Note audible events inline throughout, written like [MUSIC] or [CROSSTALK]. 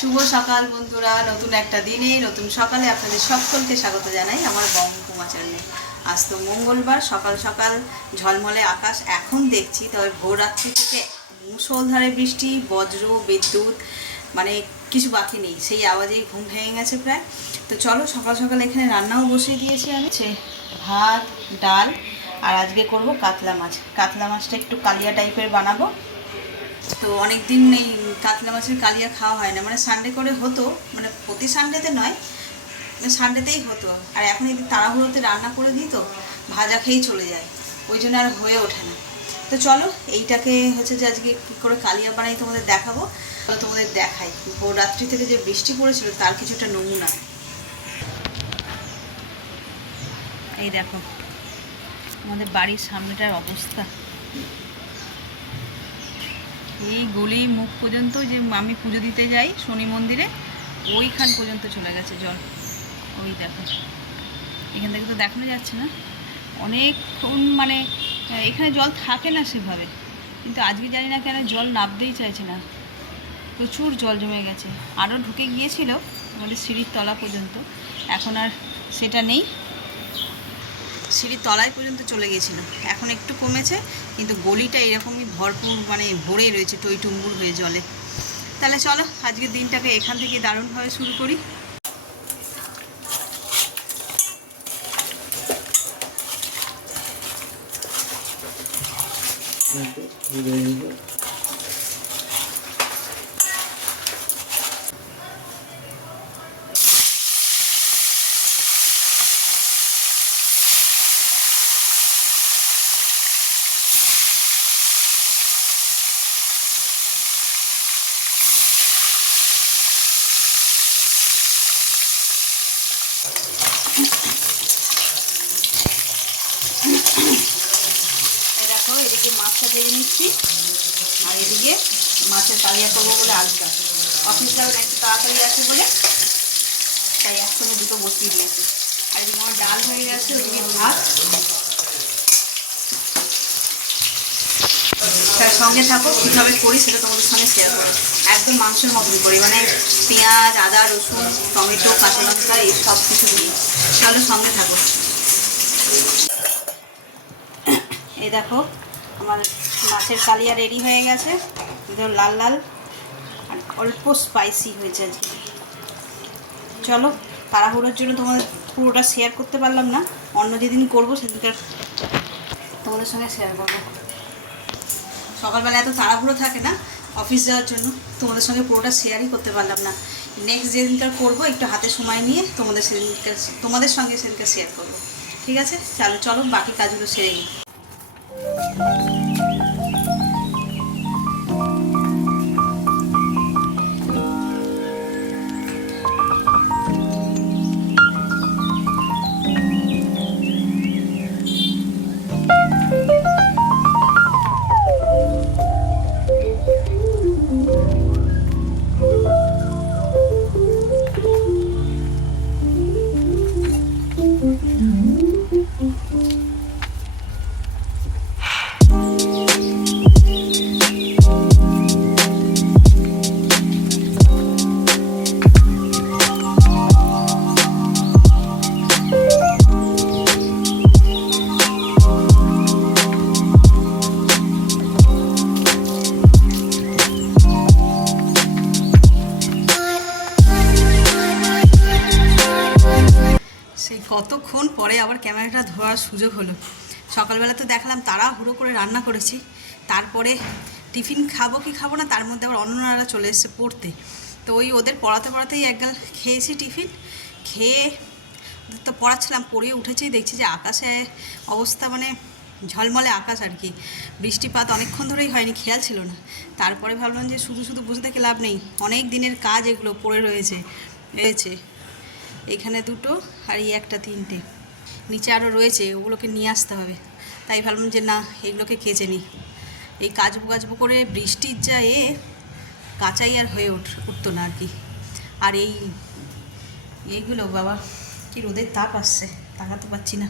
শুভ সকাল বন্ধুরা, নতুন একটা দিনে, নতুন সকালে আপনাদের সকলকে স্বাগত জানাই আমার বঙ্গকুমা চ্যানেলে আজ তো মঙ্গলবার, সকাল সকাল ঝলমলে আকাশ, এখন দেখছি তবে ভোর রাত্রি থেকে মুষলধারে বৃষ্টি, বজ্র, বিদ্যুৎ মানে কিছু বাকি নেই, সেই আওয়াজেই ঘুম ভেঙে গেছে প্রায়। তো চলো সকাল সকাল এখানে রান্নাও বসিয়ে দিয়েছি আমি ভাত, ডাল, আর আজকে করব কাতলা মাছ। কাতলা মাছটা একটু কালিয়া টাইপের বানাবো। তো অনেক দিন এই কাতলা মাছের কালিয়া খাওয়া হয় না। মানে সানডে করে হতো মানে প্রতি সানডেতে নয় সানডেতেই হতো। আর এখন এই তাড়াহুড়োতে রান্না করে দিই তো, ভাজা খেয়েই চলে যায়। ওই জন্য আর হয়ে ওঠে না। তো চলো, এইটাকে হচ্ছে যে আজকে কী করে কালিয়া বানাই তোমাদের দেখাবো। তোমাদের দেখাই। রাত্রি থেকে যে বৃষ্টি পড়েছিল, তার কিছুটা নমুনা। এই দেখো, আমাদের বাড়ির সামনেটার অবস্থা। এই গলি মুখ পর্যন্ত যে আমি পুজো দিতে যাই শনি মন্দিরে, ওইখান পর্যন্ত চলে গেছে জল। ওই দেখো। এখান থেকে তো দেখানো যাচ্ছে না। অনেকক্ষণ মানে এখানে জল থাকে না সেভাবে। কিন্তু আজকে জানি না কেন জল নামতেই চাইছে না। প্রচুর জল জমে গেছে। আরও ঢুকে গিয়েছিল আমাদের সিঁড়ির তলা পর্যন্ত। এখন আর সেটা নেই। সিঁড়ির তলায় পর্যন্ত চলে গিয়েছিল এখন একটু কমেছে, কিন্তু গলিটা এরকমই ভরপুর মানে ভরে রয়েছে, টইটুম্বুর হয়ে জলে। তাহলে চলো, আজকের দিনটাকে এখান থেকে দারুণভাবে শুরু করি এই দেখো এদিকে মাছটা ভেজে নিচ্ছি আর এদিকে মাছের কালিয়া করব বলে আলুটা। অফিস যাবেন একটু তাড়াতাড়ি আছে বলে, তাই একসঙ্গে দুটো বসিয়ে দিয়েছি। আর এদিকে আমার ডাল হয়ে গেছে, ওদিকে ভাত। তার সঙ্গে থাকো, কীভাবে করি সেটা তোমাদের সঙ্গে শেয়ার করো একদম মাংসের মতন করি মানে পেঁয়াজ, আদা, রসুন, টমেটো, কাঁচা লঙ্কা, এই সব কিছু দিয়ে। তাহলে সঙ্গে থাকো। এই দেখো আমার মাছের কালিয়া রেডি হয়ে গেছে। দেখো লাল লাল আর অল্প স্পাইসি হয়েছে আজকে। চলো, তাড়াহুড়োর জন্য তোমাদের পুরোটা শেয়ার করতে পারলাম না। অন্য যেদিন করব, সেদিনকার তোমাদের সঙ্গে শেয়ার করব। সকালবেলা এত তাড়াহুড়ো থাকে না অফিস যাওয়ার জন্য, তোমাদের সঙ্গে পুরোটা শেয়ারই করতে পারলাম না। নেক্সট যেদিনকার করব, একটু হাতে সময় নিয়ে তোমাদের সেদিনকার, তোমাদের সঙ্গে সেদিনকার শেয়ার করব। ঠিক আছে? চলো চলো, বাকি কাজগুলো সেরে নিই। Thank you. সেই কতক্ষণ পরে আবার ক্যামেরাটা ধোয়ার সুযোগ হলো। সকালবেলা তো দেখলাম তারা হুড়ো করে রান্না করেছি। তারপরে টিফিন খাব কি খাব না, তার মধ্যে আবার অন্যরা চলে এসেছে পড়তে। তো ওই ওদের পড়াতে পড়াতেই একগাল খেয়েছি টিফিন। খেয়ে ওদের তো পড়াচ্ছিলাম, পড়িয়ে উঠেছেই দেখছি যে আকাশে অবস্থা মানে ঝলমলে আকাশ আর কি। বৃষ্টিপাত অনেকক্ষণ ধরেই হয়নি, খেয়াল ছিল না। তারপরে ভাবলাম যে শুধু শুধু বসে থেকে লাভ নেই। অনেক দিনের কাজ এগুলো পড়ে রয়েছে রয়েছে। এখানে দুটো আর এই একটা তিনটে। নিচে আরও রয়েছে, ওগুলোকে নিয়ে আসতে হবে। তাই ভাবলাম যে না, এগুলোকে কেচে নিই। এই কাজবো কাজবো করে বৃষ্টির যা এ, কাঁচাই আর হয়ে উঠ, উঠতো না আর কি। আর এই, এইগুলো বাবা, কি রোদের তাপ আসছে, তাকাতে পারছি না।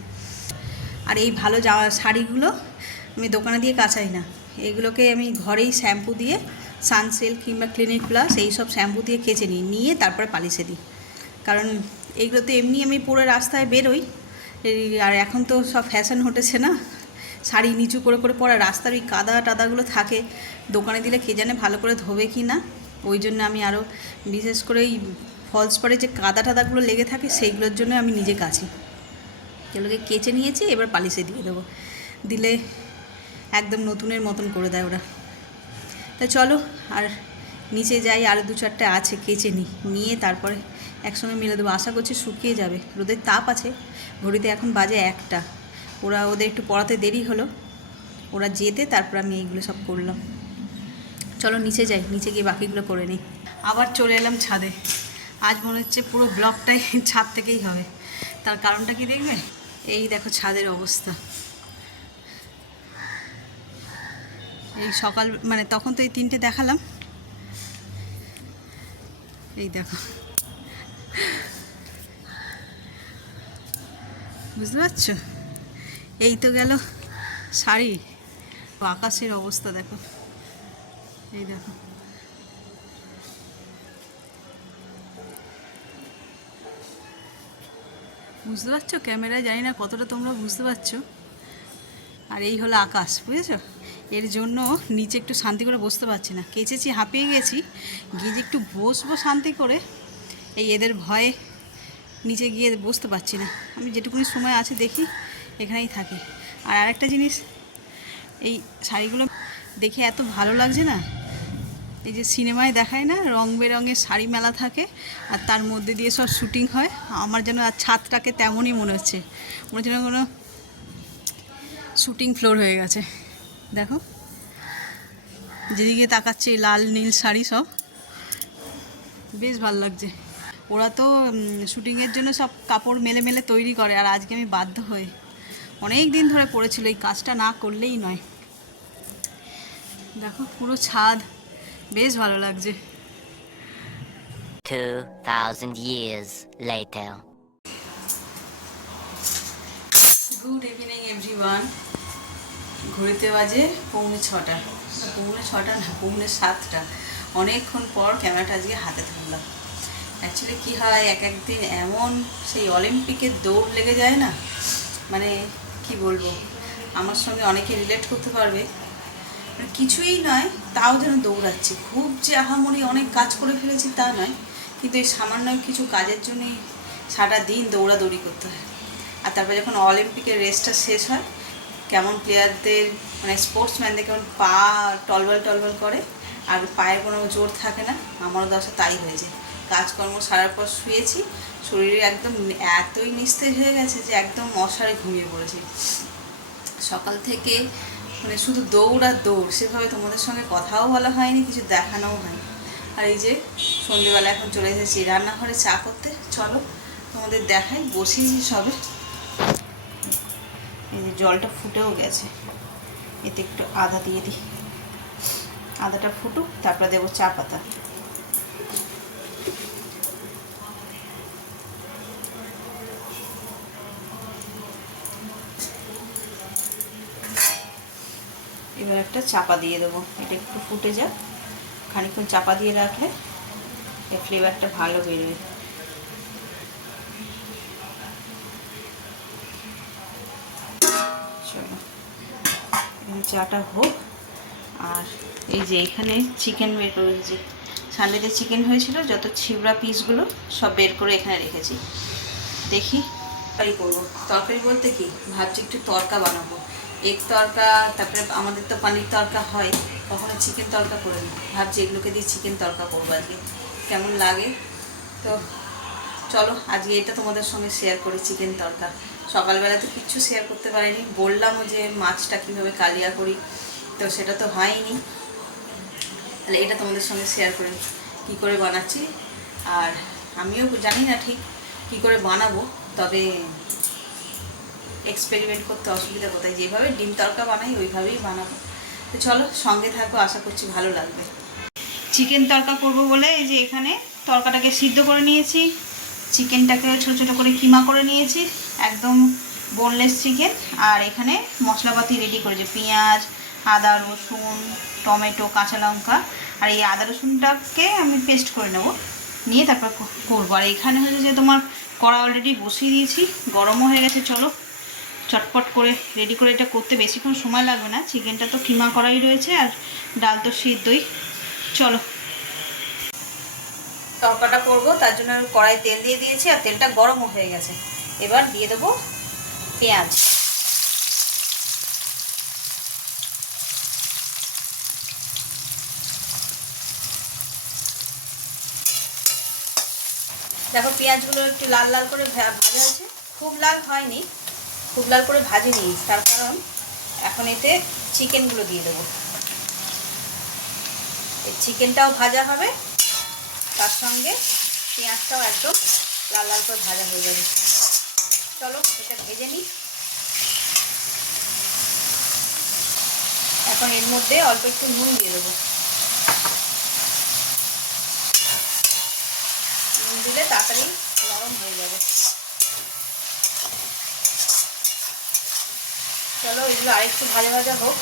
আর এই ভালো জামা শাড়িগুলো আমি দোকানে দিয়ে কাচাই না। এগুলোকে আমি ঘরেই শ্যাম্পু দিয়ে, সানসিল্ক কিংবা ক্লিনিক প্লাস এই সব শ্যাম্পু দিয়ে কেচে নিই। নিয়ে তারপরে পালিশে দিই। কারণ এইগুলো তো এমনি আমি পরে রাস্তায় বেরোই। আর এখন তো সব ফ্যাশন হটেছে না। শাড়ি নিচু করে করে পরা রাস্তার ওই কাদা টাদাগুলো থাকে। দোকানে দিলে কে জানে ভালো করে ধোবে কি না। ওই জন্য আমি আরও বিশেষ করে এই ফলস পরে যে কাদা টাদাগুলো লেগে থাকে, সেইগুলোর জন্য আমি নিজে কাছি এগুলোকে কেচে নিয়েছি, এবার পালিশে দিয়ে দেবো। দিলে একদম নতুনের মতন করে দেয় ওরা। তা চলো, আর নিচে যাই আরও দু চারটে আছে, কেচে নিই নিয়ে তারপরে একসঙ্গে মিলে দেবো। আশা করছি শুকিয়ে যাবে। রোদের তাপ আছে। ঘড়িতে এখন বাজে একটা। ওরা ওদের একটু পড়াতে দেরি হলো। ওরা যেতে, তারপর আমি এইগুলো সব করলাম। চলো নিচে যাই। নিচে গিয়ে বাকিগুলো করে নিই। আবার চলে এলাম ছাদে। আজ মনে হচ্ছে পুরো ব্লকটাই [LAUGHS] ছাদ থেকেই হবে। তার কারণটা কি দেখবে? এই দেখো ছাদের অবস্থা। এই সকাল মানে তখন তো এই তিনটে দেখালাম। এই দেখো। বুঝতে পারছ? এই তো গেল শাড়ি। আকাশের অবস্থা দেখো। এই দেখো। বুঝতে পারছ? ক্যামেরায় জানি না কতটা তোমরা বুঝতে পারছ। আর এই হলো আকাশ, বুঝেছ? এর জন্য নিচে একটু শান্তি করে বসতে পারছি না। কেচেছি, হাঁপিয়ে গেছি। গিয়ে একটু বসবো শান্তি করে, এই এদের ভয়ে নিচে গিয়ে বসতে পারছি না। আমি যেটুকুনি সময় আছে দেখি, এখানেই থাকি। আর আরেকটা জিনিস, এই শাড়িগুলো দেখে এত ভালো লাগছে না? এই যে সিনেমায় দেখায় না, রং বেরঙের শাড়ি মেলা থাকে, আর তার মধ্যে দিয়ে সব শুটিং হয়। আমার যেন আর ছাদটাকে তেমনই মনে হচ্ছে। মনে হচ্ছে কোনো শুটিং ফ্লোর হয়ে গেছে। দেখো, যেদিকে তাকাচ্ছে লাল, নীল শাড়ি সব, বেশ ভালো লাগছে। ওরা তো শুটিংয়ের জন্য সব কাপড় মেলে মেলে তৈরি করে আর আজকে আমি বাধ্য হয়ে অনেক দিন ধরে পড়েছিল এই কাজটা না করলেই নয়। দেখো পুরো ছাদ বেশ ভালো লাগছে। 2,000 গুড ইভিনিং এভরিওয়ান ঘড়িতে বাজে পৌনে ছটা। পৌনে ছটা না পৌনে সাতটা। অনেকক্ষণ পর ক্যামেরাটা আজকে হাতে ধরলাম অ্যাকচুয়ালি কী হয়, এক একদিন এমন সেই অলিম্পিকের দৌড় লেগে যায় না? মানে কি বলব? আমার সঙ্গে অনেকে রিলেট করতে পারবে। মানে কিছুই নয়, তাও যেন দৌড়াচ্ছি। খুব যে আহামরি অনেক কাজ করে ফেলেছি তা নয়, কিন্তু এই সামান্য কিছু কাজের জন্যই সারা দিন দৌড়াদৌড়ি করতে হয়। আর তারপরে যখন অলিম্পিকের রেসটা শেষ হয়, কেমন প্লেয়ারদের মানে স্পোর্টসম্যানদের কেমন পা টলবল টলবল করে, আর পায়ের কোনো জোর থাকে না, আমারও দশা তাই হয়েছে। কাজকর্ম সারার পর শুয়েছি। শরীরে একদম এতই নিস্তেজ হয়ে গেছে যে একদম মশারে ঘুমিয়ে পড়েছি। সকাল থেকে মানে শুধু দৌড় আর দৌড়, সেভাবে তোমাদের সঙ্গে কথাও বলা হয়নি, কিছু দেখানোও হয়নি। আর এই যে সন্ধেবেলা এখন চলে এসেছি রান্নাঘরে চা করতে, চলো তোমাদের দেখাই বসিয়েছি সবে। এই যে জলটা ফুটেও গেছে, এতে একটু আদা দিয়ে দিই। আদাটা ফুটুক, তারপরে দেবো চা পাতা। এবার একটা চাপা দিয়ে দেবো। এটা একটু ফুটে যাক। খানিকক্ষণ চাপা দিয়ে রাখলে এর ফ্লেভারটা ভালো বেরোবে চলো চাটা হোক। আর এই যে এখানে চিকেন বের করে রেখেছি সানডেতে চিকেন হয়েছিল, যত ছিবড়া পিসগুলো সব বের করে এখানে রেখেছি। দেখি, তরকারি করব। তরকারি বলতে কি? ভাবছি একটু তরকা বানাবো। এগ তরকা, তারপরে আমাদের তো পানির তরকা হয়, কখনো চিকেন তরকা করে নিই ভাবছি এগুলোকে দিয়ে চিকেন তরকা করব আজকে। কেমন লাগে? তো চলো, আজকে এটা তোমাদের সঙ্গে শেয়ার করি চিকেন তরকা। সকালবেলা তো কিচ্ছু শেয়ার করতে পারিনি। বললামও যে মাছটা কীভাবে কালিয়া করি, তো সেটা তো হয়নি। তাহলে এটা তোমাদের সঙ্গে শেয়ার করি, কী করে বানাচ্ছি। আর আমিও জানি না ঠিক কী করে বানাবো, তবে এক্সপেরিমেন্ট করতে অসুবিধা কোথায়? যেভাবে ডিম তরকা বানাই, ওইভাবেই বানাবো। তো চলো, সঙ্গে থাকো, আশা করছি ভালো লাগবে। চিকেন তরকা করব বলে এই যে এখানে তরকাটাকে সিদ্ধ করে নিয়েছি। চিকেনটাকে ছোটো ছোটো করে কিমা করে নিয়েছি। একদম বোনলেস চিকেন আর এখানে মশলাপাতি রেডি করেছি। পেঁয়াজ, আদা, রসুন, টমেটো, কাঁচা লঙ্কা। আর এই আদা রসুনটাকে আমি পেস্ট করে নেব। নিয়ে তারপর করব। আর এখানে হচ্ছে যে তোমার কড়া অলরেডি বসিয়ে দিয়েছি। গরমও হয়ে গেছে, চলো। চটপট করে রেডি করে এটা করতে বেশিক্ষণ সময় লাগবে না। চিকেনটা তো কিমা করাই রয়েছে আর ডাল তো সিদ্ধই। চলো। তরকাটা করব, তার জন্য আমি কড়াই তেল দিয়ে দিয়েছি আর তেলটা গরমও হয়ে গেছে। এবার দিয়ে দেবো পেঁয়াজ। দেখো পেঁয়াজগুলো একটু লাল লাল করে ভাজা হয়েছে। খুব লাল হয়নি। খুব লাল করে ভাজিনি তার কারণ এখন এতে চিকেনগুলো দিয়ে দেবো। এই চিকেনটাও ভাজা হবে, তার সঙ্গে পেঁয়াজটাও একদম লাল লাল করে ভাজা হয়ে যাবে। চলো এটা ভেজে নিই। এখন এর মধ্যে অল্প একটু নুন দিয়ে দেবো। নুন দিলে তাড়াতাড়ি নরম হয়ে যাবে। চলো, এগুলো আরেকটু ভাজা ভাজা হোক।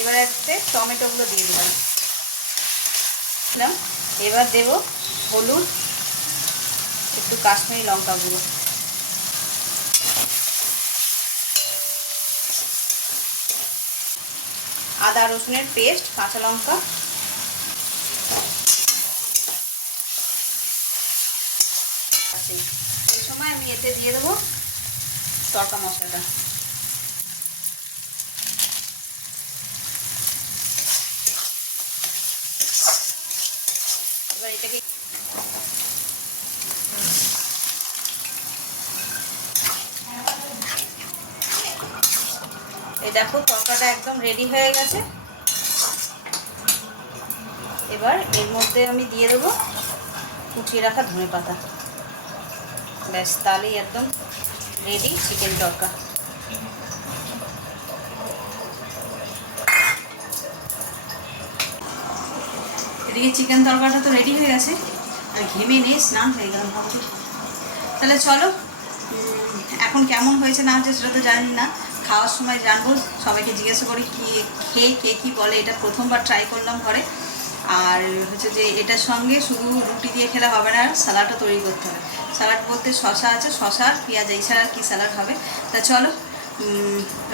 এবার এতে টমেটোগুলো দিয়ে দিলাম। এবার দেব হলুদ, একটু কাশ্মীরি লঙ্কা গুঁড়ো আদা রসুনের পেস্ট, কাঁচা লঙ্কা। এই সময় আমি এতে দিয়ে দেবো তড়কা মশলাটা। এবার দেখো, তরকাটা একদম রেডি হয়ে গেছে। এবার এর মধ্যে আমি দিয়ে দেবো কুচিয়ে রাখা ধনে পাতা ব্যাস, তাহলেই একদম রেডি, চিকেন তরকা এদিকে চিকেন তরকাটা তো রেডি হয়ে গেছে। আর ঘেমে নিয়ে স্নান হয়ে গেলাম ভাবছি। তাহলে চলো এখন কেমন হয়েছে না হচ্ছে সেটা তো জানি না। খাওয়ার সময় জানব, সবাইকে জিজ্ঞাসা করি, কি খেয়ে কে, কী বলে, এটা প্রথমবার ট্রাই করলাম ঘরে। আর হচ্ছে যে এটার সঙ্গে শুধু রুটি দিয়ে খেলে হবে না, স্যালাডও তৈরি করতে হবে। স্যালাড বলতে শশা আছে শশা পেঁয়াজ, এই ছাড়া কি স্যালাড হবে? তা চলো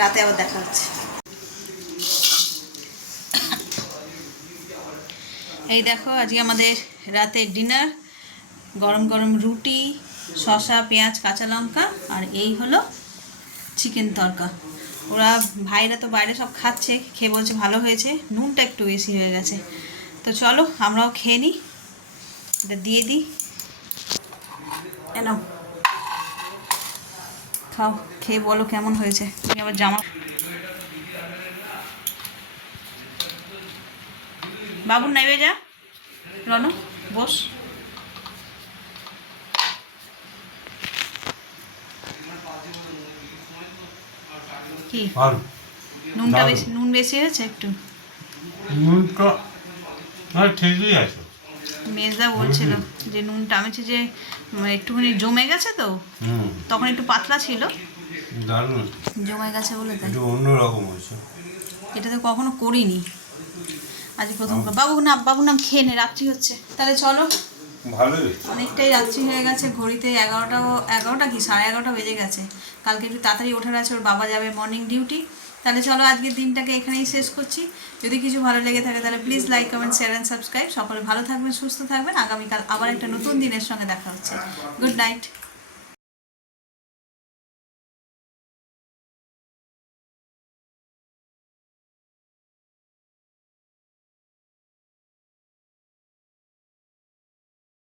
রাতে আবার দেখা হচ্ছে। এই দেখো, আজকে আমাদের রাতের ডিনার। গরম গরম রুটি, শসা, পেঁয়াজ, কাঁচা লঙ্কা, আর এই হলো চিকেন তরকা। ওরা ভাইরা তো বাইরে সব খাচ্ছে, খেয়ে বলছে ভালো হয়েছে, নুনটা একটু বেশি হয়ে গেছে। তো চলো আমরাও খেয়ে নিই। এটা দিয়ে দিই। এনাও খাও খেয়ে বলো কেমন হয়েছে। তুমি আবার জামা বাবু নেবে যা। রনো বস। কি? নুনটা বেশি নুন বেশি হয়েছে একটু? নুনটা ঠিকই আছে। মেজদা বলছিল যে নুনটা আমি যে একটুখানি জমে গেছে তো তখন একটু পাতলা ছিল। দারুণ জমে গেছে বলে তাই। অন্যরকম হয়েছে। এটা তো কখনো করিনি। আজ প্রথম বাবু না বাবু না খেয়ে নে রাত্রি হচ্ছে। তাহলে চলো। ভালোই অনেকটাই রাত্রি হয়ে গেছে ঘড়িতে এগারোটা এগারোটা কি সাড়ে এগারোটা বেজে গেছে। কালকে একটু তাড়াতাড়ি ওঠার আছে ওর বাবা যাবে মর্নিং ডিউটি তাহলে চলো আজকের দিনটাকে এখানেই শেষ করছি। যদি কিছু ভালো লেগে থাকে তাহলে please like comment share and subscribe সকলে ভালো থাকবেন, সুস্থ থাকবেন। আগামীকাল আবার একটা নতুন দিনের সঙ্গে দেখা হচ্ছে। Good night